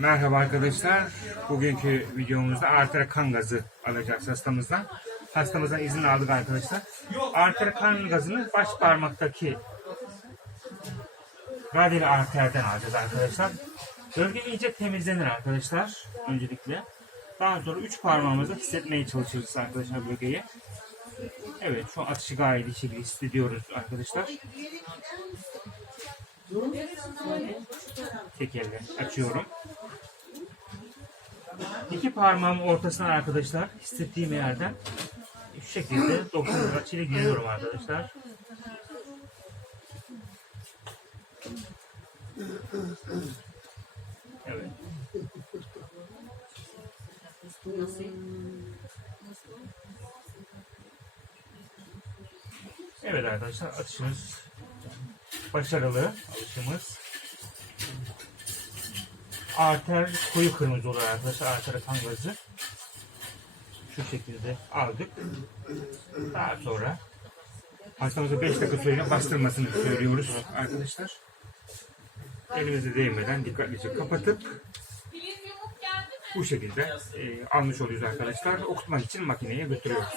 Merhaba arkadaşlar. Bugünkü videomuzda arter kan gazı alacağız hastamızdan. Hastamızdan izin aldık arkadaşlar. Arter kan gazını baş parmaktaki radyo arterden alacağız arkadaşlar. Bölge iyice temizlenir arkadaşlar öncelikle. Daha sonra üç parmağımızla hissetmeye çalışıyoruz arkadaşlar bölgeyi. Evet şu an atışı gayet iyi şekilde hissediyoruz arkadaşlar. Tek açıyorum. İki parmağımın ortasına arkadaşlar hissettiğim yerden şu şekilde 90 açıyla giriyorum arkadaşlar. Evet. Evet arkadaşlar atışımız başarılı alışımız. Arter koyu kırmızı olur arkadaşlar arter kan gazı. Şu şekilde aldık. Daha sonra hastamıza 5 dakika suyla bastırmasını söylüyoruz arkadaşlar. Elimize değmeden dikkatlice kapatıp bu şekilde e, almış oluyoruz arkadaşlar. Okutmak için makineye götürüyoruz.